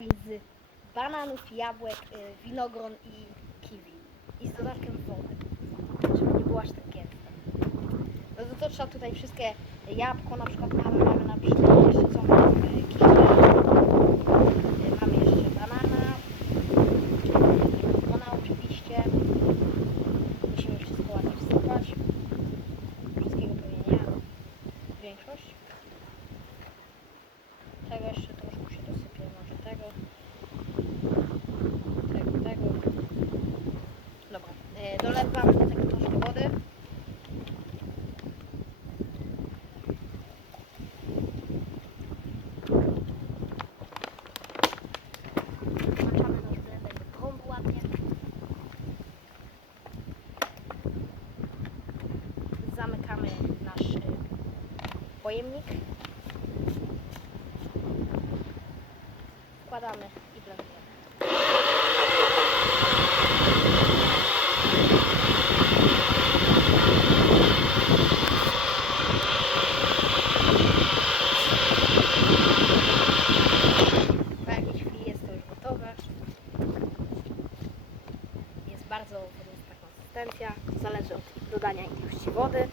z bananów, jabłek, y, winogron i kiwi. I z dodatkiem wody, żeby nie było aż tak gęste. No to, to trzeba tutaj wszystkie jabłko na przykład mamy, mamy na przykład jeszcze mamy, y, kiwi, y, mamy jeszcze banana, ona oczywiście. Musimy wszystko ładnie wsypać. Wszystkiego pewnie nie, większość. Zamykamy nasz e, pojemnik. Wkładamy i blendujemy. Bardzo Zależy od dodania ilości wody.